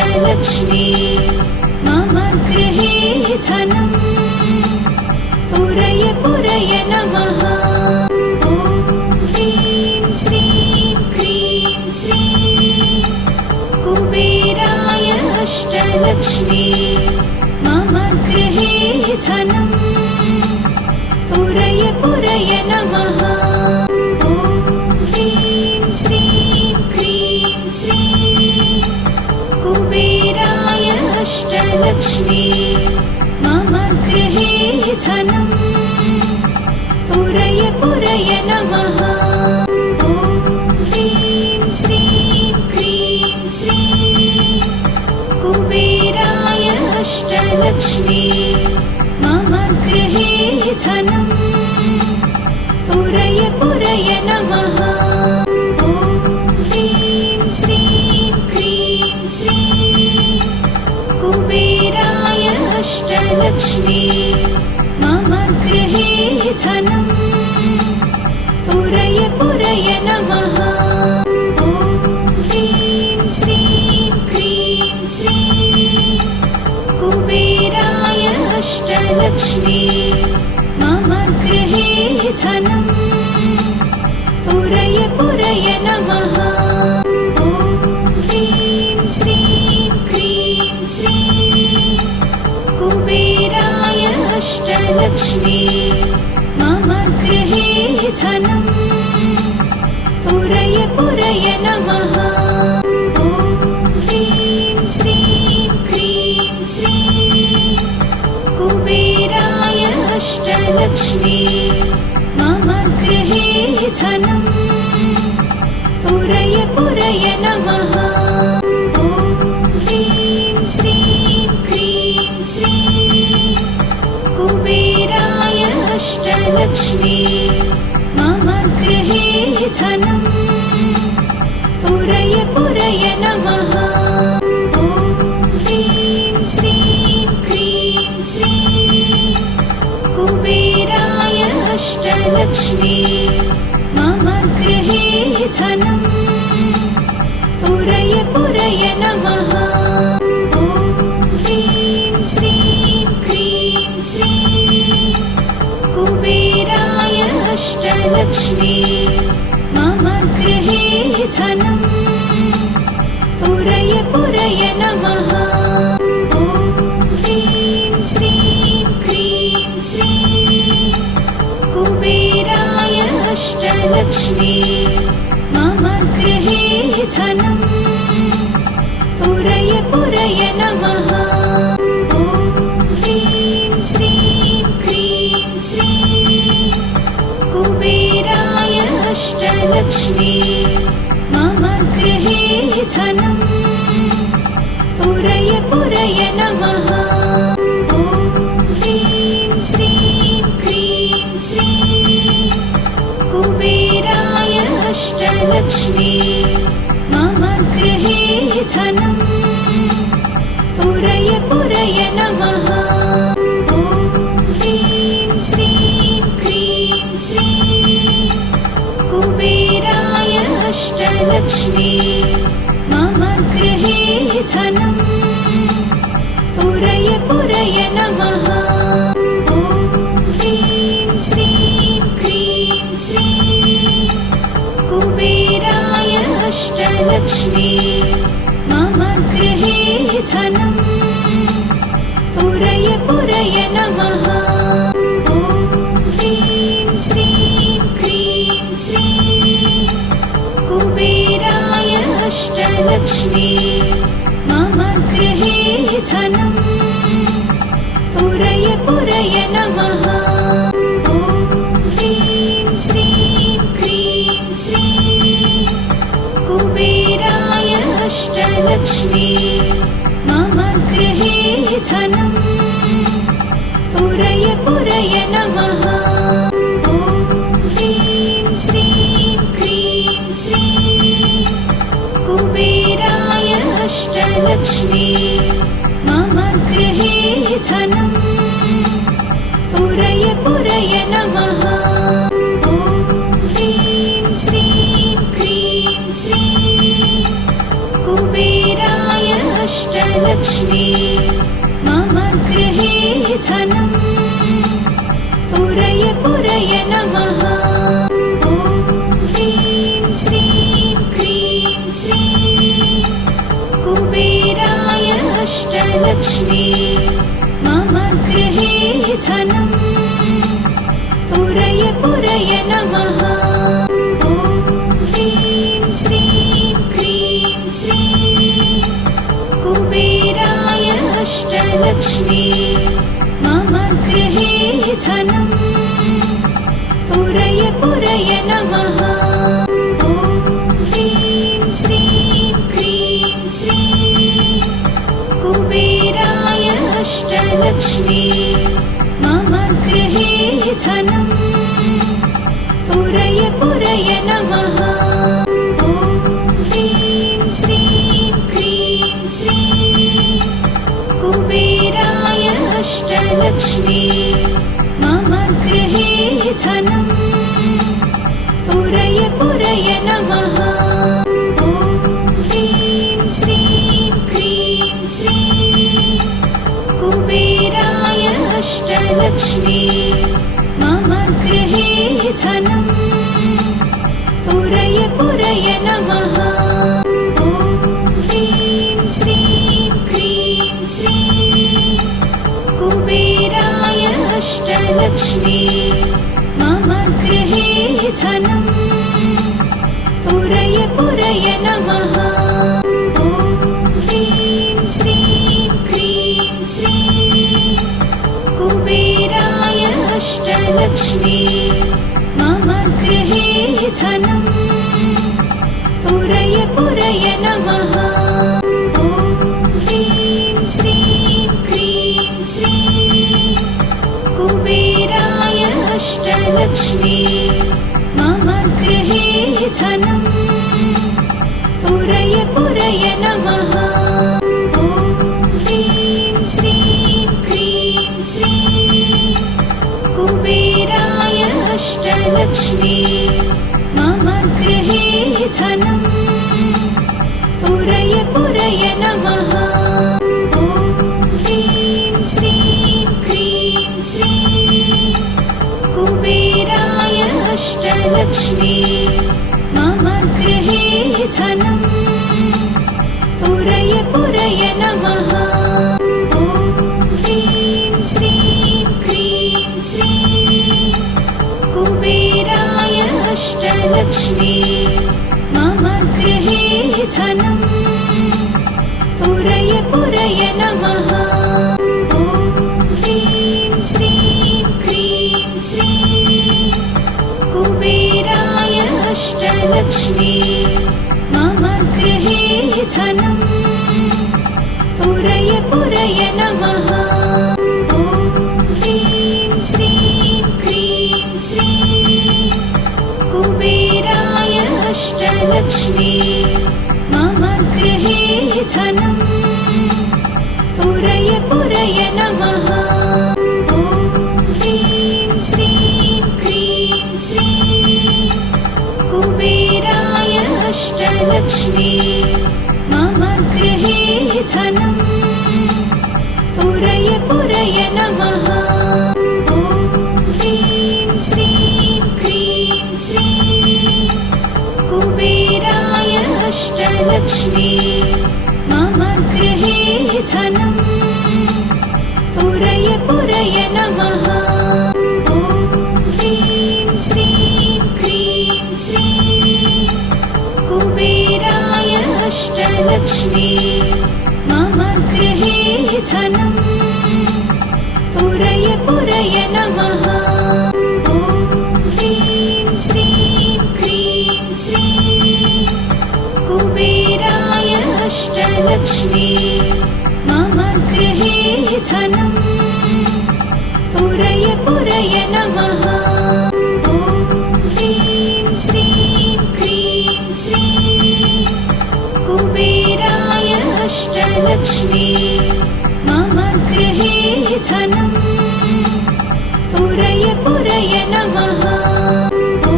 अष्टलक्ष्मी मम गृहे धनं पुरय पुरय नमः। ॐ ह्रीं श्रीं क्रीं श्रीं कुबेराय अष्टलक्ष्मी मम गृहे धनं पुरय पुरय नमः। ॐ ह्रीं श्रीं क्रीं श्रीं कुबेराय अष्टलक्ष्मी मम गृहे धनं पुरय पुरय नमः। ॐ ह्रीं श्रीं क्रीं श्रीं कुबेराय अष्टलक्ष्मी मम गृहे धनं पुरय पुरय नमः। ॐ ह्रीं श्रीं क्रीं श्रीं कुबेराय अष्टलक्ष्मी मम गृहे धनं पुरय पुरय नमः। ॐ ह्रीं श्रीं क्रीं श्रीं कुबेराय अष्टलक्ष्मी मम गृहे धनं पुरय पुरय नमः। ॐ ह्रीं श्रीं क्रीं श्रीं कुबेराय अष्टलक्ष्मी मम गृहे धनं पुरय पुरय नमः। ॐ ह्रीं श्रीं क्रीं श्रीं कुबेराय अष्टलक्ष्मी मम गृहे धनं पुरय पुरय नमः। ॐ ह्रीं श्रीं क्रीं श्रीं कुबेराय अष्टलक्ष्मी मम गृहे धनं पुरय पुरय नमः। ॐ ह्रीं श्रीं क्रीं श्रीं कुबेराय अष्टलक्ष्मी मम गृहे धनं पुरय पुरय नमः। ॐ ह्रीं श्रीं क्रीं श्रीं कुबेराय अष्टलक्ष्मी मम गृहे धनं पुरय पुरय नमः। ॐ ह्रीं श्रीं क्रीं श्रीं कुबेराय अष्टलक्ष्मी मम गृहे धनं पुरय पुरय नमः। ॐ ह्रीं श्रीं क्रीं श्रीं कुबेराय अष्टलक्ष्मी मम गृहे धनं पुरय पुरय नमः। ॐ ह्रीं श्रीं क्रीं श्रीं कुबेराय अष्टलक्ष्मी मम गृहे धनं पुरय पुरय नमः। ॐ ह्रीं श्रीं क्रीं श्रीं कुबेराय अष्टलक्ष्मी मम गृहे धनं पुरय पुरय नमः। ॐ ह्रीं श्रीं क्रीं श्रीं कुबेराय अष्टलक्ष्मी मम गृहे धनं पुरय पुरय नमः। ॐ ह्रीं श्रीं क्रीं श्रीं कुबेराय अष्टलक्ष्मी मम गृहे धनं पुरय पुरय नमः। ॐ ह्रीं श्रीं क्रीं श्रीं कुबेराय अष्टलक्ष्मी मम गृहे धनं पुरय पुरय नमः। ॐ ह्रीं श्रीं क्रीं श्रीं कुबेराय अष्टलक्ष्मी मम गृहे धनं पुरय पुरय नमः। ॐ ह्रीं श्रीं क्रीं श्रीं कुबेराय अष्ट अष्टलक्ष्मी मम गृहे धनम् पुरय पुरय नमः। ॐ ह्रीं श्रीं क्रीं श्रीं कुबेराय अष्टलक्ष्मी मम गृहे धनम् पुरय पुरय नमः। ॐ ह्रीं श्रीं क्रीं श्रीं कुबेराय अष्टलक्ष्मी मम गृहे धनम् पुरय पुरय नमः। ॐ ह्रीं श्रीं क्रीं श्रीं कुबेराय अष्टलक्ष्मी मम गृहे धनम् पुरय पुरय नमः। ॐ ह्रीं श्रीं क्रीं श्रीं कुबेराय अष्टलक्ष्मी मम गृहे धनम् पुरय पुरय नमः। ॐ ह्रीं श्रीं क्रीं श्रीं कुबेराय अष्टलक्ष्मी मम गृहे धनम् पुरय पुरय नमः। ॐ ह्रीं श्रीं क्रीं श्रीं कुबेराय अष्टलक्ष्मी मम गृहे धनम् पुरय पुरय नमः। ॐ ह्रीं श्रीं क्रीं श्रीं कुबेराय अष्टलक्ष्मी मम गृहे धनम् पुरय पुरय नमः। ॐ ह्रीं श्रीं क्रीं श्रीं कुबेराय अष्टलक्ष्मी मम गृहे धनम् पुरय पुरय नमः। ॐ ह्रीं श्रीं क्रीं श्रीं कुबेराय अष्टलक्ष्मी मम गृहे धनम् पुरय पुरय नमः। ॐ ह्रीं श्रीं क्रीं श्रीं कुबेराय अष्टलक्ष्मी मम गृहे धनम् पुरय पुरय नमः। ॐ ह्रीं श्रीं क्रीं श्रीं कुबेराय अष्टलक्ष्मी मम गृहे धनम् पुरय पुरय नमः। ॐ ह्रीं श्रीं क्रीं श्रीं कुबेराय अष्टलक्ष्मी मम गृहे धनम् पुरय पुरय नमः। ॐ ह्रीं श्रीं क्रीं श्रीं कुबेराय अष्टलक्ष्मी मम गृहे धनम् पुरय पुरय नमः। ॐ ह्रीं श्रीं क्रीं श्रीं कुबेराय अष्टलक्ष्मी मम गृहे धनम् पुरय पुरय नमः। ॐ ह्रीं श्रीं क्रीं श्रीं कुबेराय अष्टलक्ष्मी मम गृहे धनम् पुरय पुरय नमः। ॐ ह्रीं श्रीं क्रीं श्रीं कुबेराय अष्टलक्ष्मी मम गृहे धनम् पुरय पुरय नमः। ॐ ह्रीं श्रीं क्रीं श्रीं कुबेराय अष्टलक्ष्मी मम गृहे धनम् पुरय पुरय नमः। ॐ ह्रीं श्रीं क्रीं श्रीं कुबेराय अष्टलक्ष्मी मम गृहे धनम् पुरय पुरय नमः। ॐ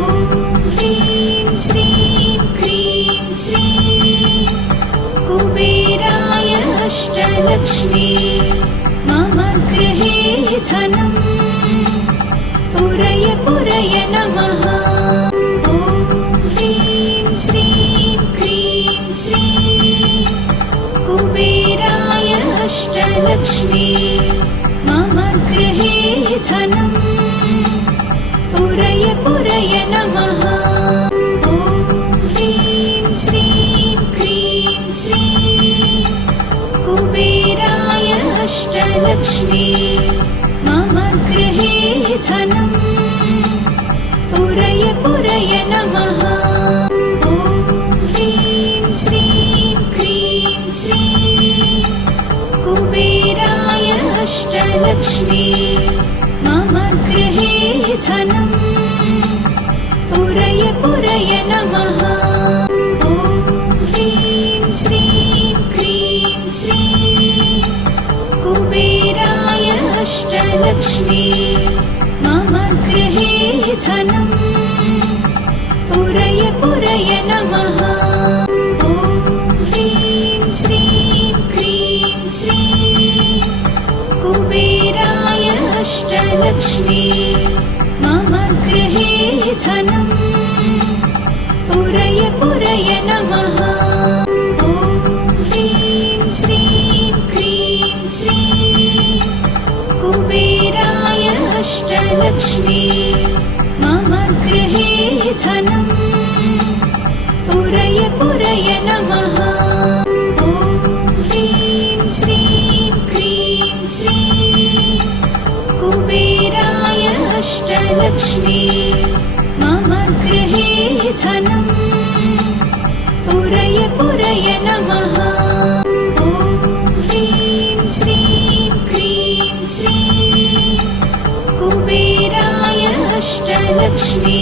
ह्रीं श्रीं क्रीं श्रीं कुबेराय अष्टलक्ष्मी नमः। ॐ ह्रीं श्रीं क्रीं श्रीं कुबेराय अष्टलक्ष्मी मम गृहे धनम् पुरय पुरय नमः। ॐ ह्रीं श्रीं क्रीं श्रीं कुबेराय अष्टलक्ष्मी मम गृहे धनम् पुरय पुरय नमः। ॐ ह्रीं श्रीं क्रीं श्रीं कुबेराय अष्टलक्ष्मी मम गृहे धनम् पुरय पुरय नमः। ॐ ह्रीं श्रीं क्रीं श्रीं कुबेराय अष्टलक्ष्मी मम गृहे धनम् पुरय पुरय नमः। ॐ ह्रीं श्रीं क्रीं श्रीं कुबेराय अष्टलक्ष्मी मम गृहे धनम् पुरय पुरय नमः। ॐ ह्रीं श्रीं क्रीं श्रीं कुबेराय अष्टलक्ष्मी मम गृहे धनम् पुरय पुरय नमः। ॐ ह्रीं श्रीं क्रीं श्रीं कुबेराय अष्टलक्ष्मी मम गृहे धनम् पुरय पुरय नमः। ॐ ह्रीं श्रीं क्रीं श्रीं कुबेराय अष्टलक्ष्मी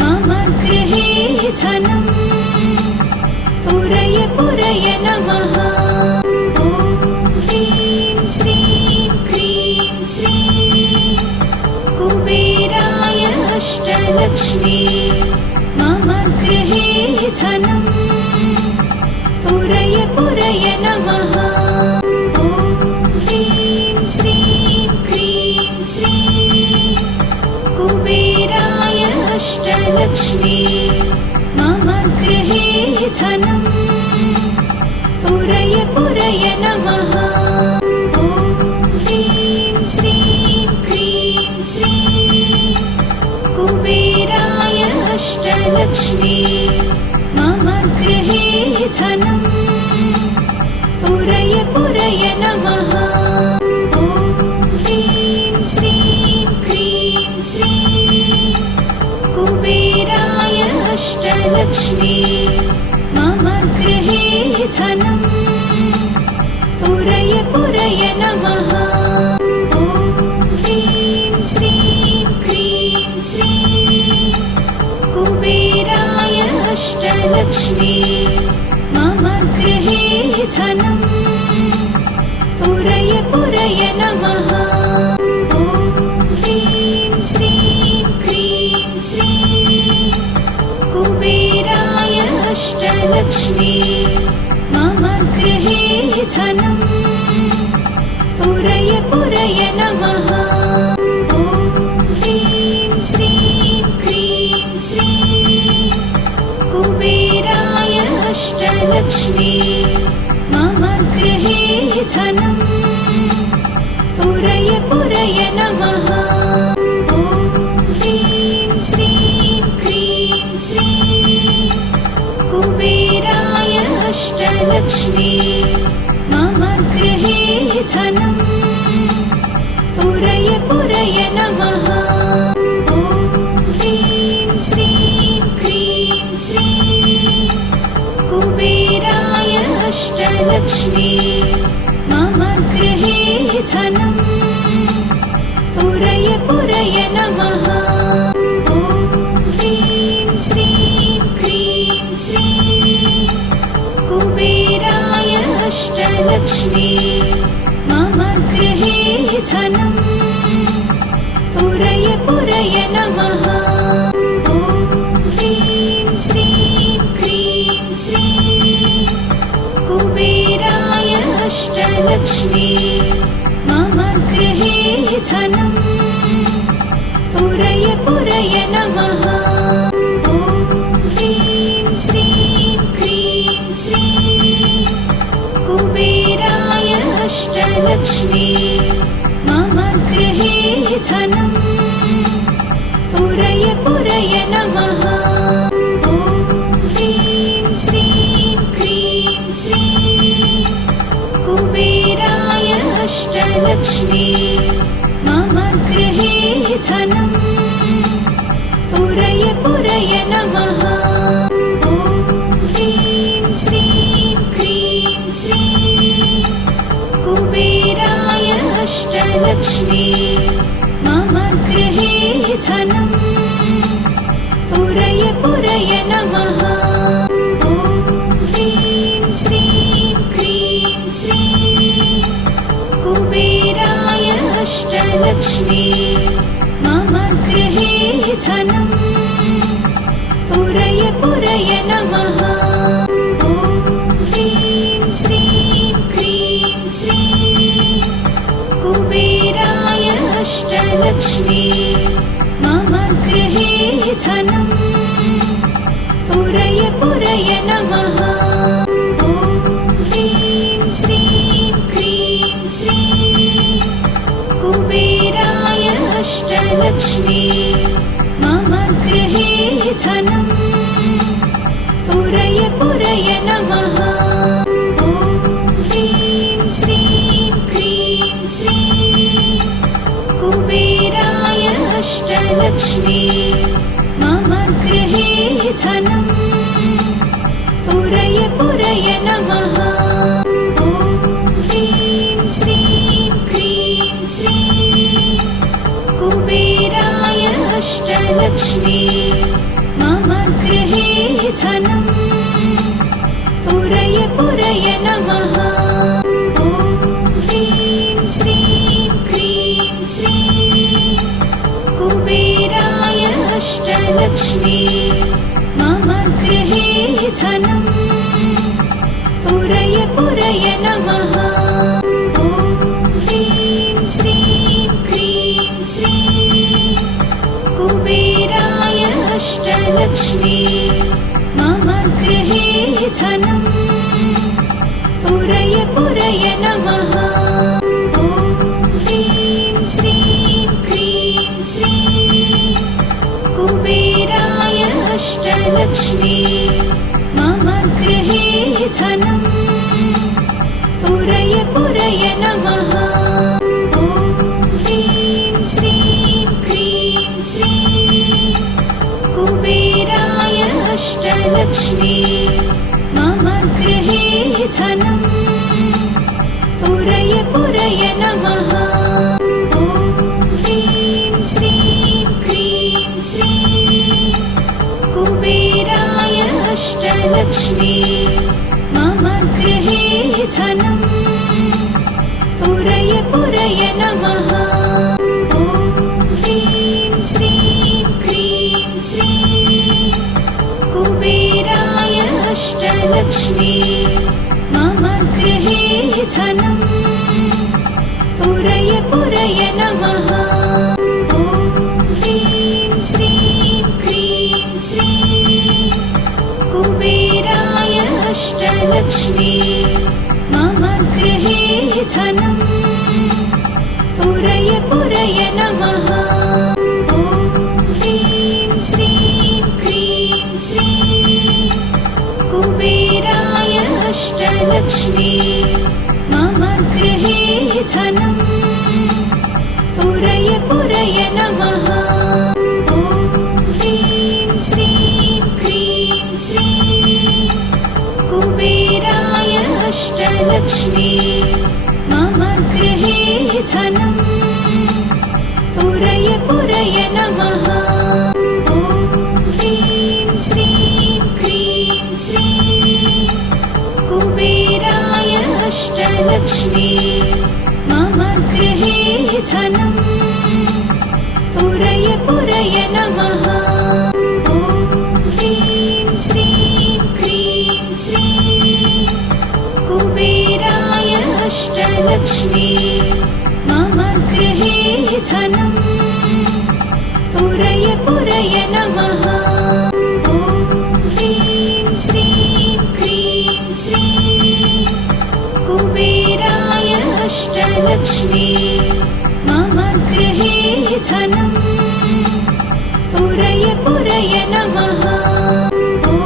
मम गृहे धनम् पुरय पुरय नमः। ॐ ह्रीं श्रीं क्रीं श्रीं कुबेराय अष्टलक्ष्मी मम गृहे धनम् पुरय पुरय नमः। ॐ ह्रीं श्रीं क्रीं श्रीं कुबेराय अष्टलक्ष्मी मम गृहे धनम् पुरय पुरय नमः। ॐ ह्रीं श्रीं क्रीं श्रीं कुबेराय अष्टलक्ष्मी मम गृहे धनम् पुरय पुरय नमः। ॐ ह्रीं श्रीं क्रीं श्रीं कुबेराय अष्टलक्ष्मी मम गृहे धनम् पुरय पुरय नमः। ॐ ह्रीं श्रीं क्रीं श्रीं कुबेराय अष्टलक्ष्मी मम गृहे धनम् पुरय पुरय नमः। ॐ ह्रीं श्रीं क्रीं श्रीं कुबेराय अष्टलक्ष्मी मम गृहे धनम् पुरय पुरय नमः। ॐ ह्रीं श्रीं क्रीं श्रीं कुबेराय अष्टलक्ष्मी मम गृहे धनम् पुरय पुरय नमः। ॐ ह्रीं श्रीं क्रीं श्रीं कुबेराय अष्टलक्ष्मी मम गृहे धनम् पुरय पुरय नमः। ॐ ह्रीं श्रीं क्रीं श्रीं कुबेराय अष्टलक्ष्मी मम गृहे धनम् पुरय पुरय नमः। ॐ ह्रीं श्रीं क्रीं श्रीं कुबेराय अष्टलक्ष्मी मम गृहे धनम् पुरय पुरय नमः। ॐ ह्रीं श्रीं क्रीं श्रीं कुबेराय अष्टलक्ष्मी मम गृहे धनम् पुरय पुरय नमः। ॐ ह्रीं श्रीं क्रीं श्रीं कुबेराय अष्टलक्ष्मी मम गृहे धनम् पुरय पुरय नमः। ॐ ह्रीं श्रीं क्रीं श्रीं कुबेराय अष्टलक्ष्मी मम गृहे धनम् पुरय पुरय नमः। ॐ ह्रीं श्रीं क्रीं श्रीं कुबेराय अष्टलक्ष्मी मम गृहे धनम् पुरय पुरय नमः। ॐ ह्रीं श्रीं क्रीं श्रीं कुबेराय अष्टलक्ष्मी मम गृहे धनम् पुरय पुरय नमः। ॐ ह्रीं श्रीं क्रीं श्रीं कुबेराय अष्टलक्ष्मी मम गृहे धनम् पुरय पुरय नमः। ॐ ह्रीं श्रीं क्रीं श्रीं कुबेराय अष्टलक्ष्मी मम गृहे धनम् पुरय पुरय नमः। ॐ ह्रीं श्रीं क्रीं श्रीं कुबेराय अष्टलक्ष्मी मम गृहे धनम् पुरय पुरय नमः। ॐ ह्रीं श्रीं क्रीं श्रीं कुबेराय अष्टलक्ष्मी मम गृहे धनम् पुरय पुरय नमः। ॐ ह्रीं श्रीं क्रीं श्रीं कुबेराय अष्टलक्ष्मी मम गृहे धनम् पुरय पुरय नमः। ॐ ह्रीं श्रीं क्रीं श्रीं कुबेराय अष्टलक्ष्मी मम गृहे धनम् पुरय पुरय नमः। ॐ ह्रीं श्रीं क्रीं श्रीं कुबेराय अष्टलक्ष्मी मम गृहे धनम् पुरय पुरय नमः। ॐ ह्रीं श्रीं क्रीं श्रीं कुबेराय अष्टलक्ष्मी मम गृहे धनम् पुरय पुरय नमः। ॐ ह्रीं श्रीं क्रीं श्रीं कुबेराय अष्टलक्ष्मी मम गृहे धनम् पुरय पुरय नमः। ॐ ह्रीं श्रीं क्रीं श्रीं कुबेराय अष्टलक्ष्मी मम गृहे धनम् पुरय पुरय नमः। ॐ ह्रीं श्रीं क्रीं श्रीं कुबेराय अष्टलक्ष्मी मम गृहे धनम् पुरय पुरय नमः। ॐ ह्रीं श्रीं क्रीं श्रीं कुबेराय अष्टलक्ष्मी मम गृहे धनम् पुरय पुरय नमः। ॐ ह्रीं श्रीं क्रीं श्रीं कुबेराय अष्टलक्ष्मी मम गृहे धनम् पुरय पुरय नमः। ॐ ह्रीं श्रीं क्रीं श्रीं कुबेराय अष्टलक्ष्मी मम गृहे धनम् पुरय पुरय नमः। ॐ ह्रीं श्रीं क्रीं श्रीं कुबेराय अष्टलक्ष्मी मम गृहे धनम् पुरय पुरय नमः। पुरय पुरय नमः। ॐ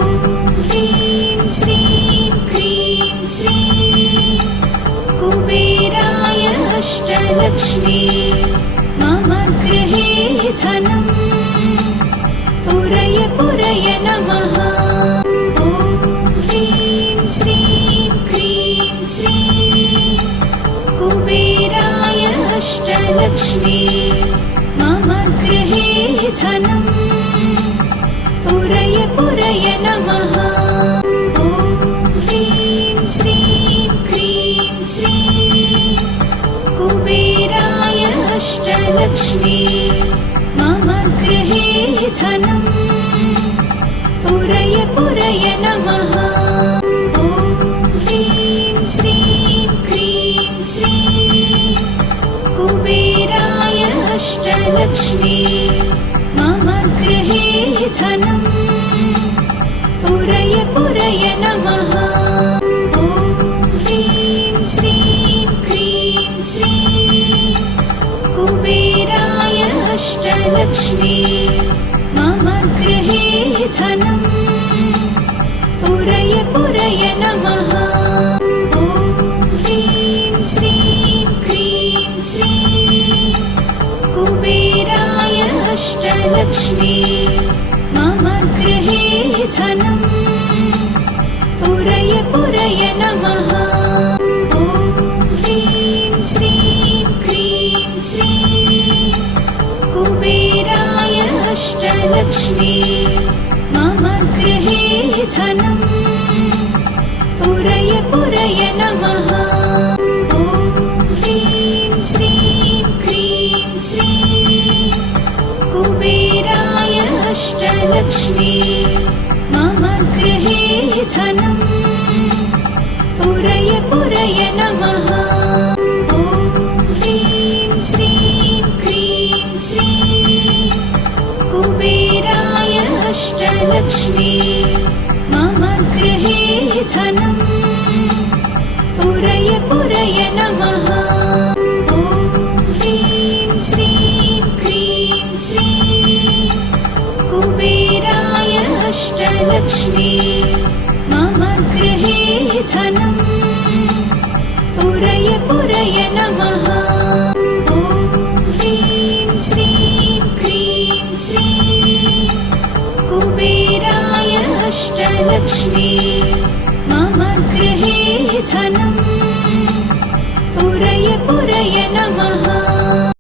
ह्रीं श्रीं क्रीं श्रीं कुबेराय अष्टलक्ष्मी मम गृहे धनम् पुरय पुरय नमः। ॐ ह्रीं श्रीं क्रीं श्रीं कुबेराय अष्टलक्ष्मी मम गृहे धनम् पुरय पुरय नमः। ॐ ह्रीं श्रीं क्रीं श्रीं कुबेराय अष्टलक्ष्मी मम गृहे धनम् पुरय पुरय नमः। ॐ ह्रीं श्रीं क्रीं श्रीं कुबेराय अष्टलक्ष्मी मम गृहे धनम् पुरय पुरय नमः। ॐ ह्रीं श्रीं क्रीं श्रीं कुबेराय अष्टलक्ष्मी मम गृहे धनम् पुरय पुरय नमः। ॐ ह्रीं श्रीं क्रीं श्रीं कुबेराय अष्टलक्ष्मी मम गृहे धनम् पुरय पुरय नमः। ॐ ह्रीं श्रीं क्रीं श्रीं कुबेराय अष्टलक्ष्मी मम गृहे धनम् पुरय पुरय नमः। ॐ ह्रीं श्रीं क्रीं श्रीं कुबेराय अष्टलक्ष्मी मम गृहे धनम् पुरय पुरय नमः। ॐ ह्रीं श्रीं क्रीं श्रीं कुबेराय अष्टलक्ष्मी मम गृहे धनम् पुरय पुरय नमः। ॐ ह्रीं श्रीं क्रीं श्रीं कुबेराय अष्टलक्ष्मी मम गृहे धनम् पुरय पुरय नमः। ॐ ह्रीं श्रीं क्रीं श्रीं कुबेराय अष्टलक्ष्मी मम गृहे धनम् पुरय पुरय नमः। ॐ ह्रीं श्रीं क्रीं श्रीं कुबेराय अष्टलक्ष्मी मम गृहे धनम् पुरय पुरय नमः। ॐ ह्रीं श्रीं क्रीं श्रीं कुबेराय अष्टलक्ष्मी मम गृहे धनम् पुरय पुरय नमः। ॐ ह्रीं श्रीं क्रीं श्रीं कुबेराय अष्टलक्ष्मी मम गृहे धनम्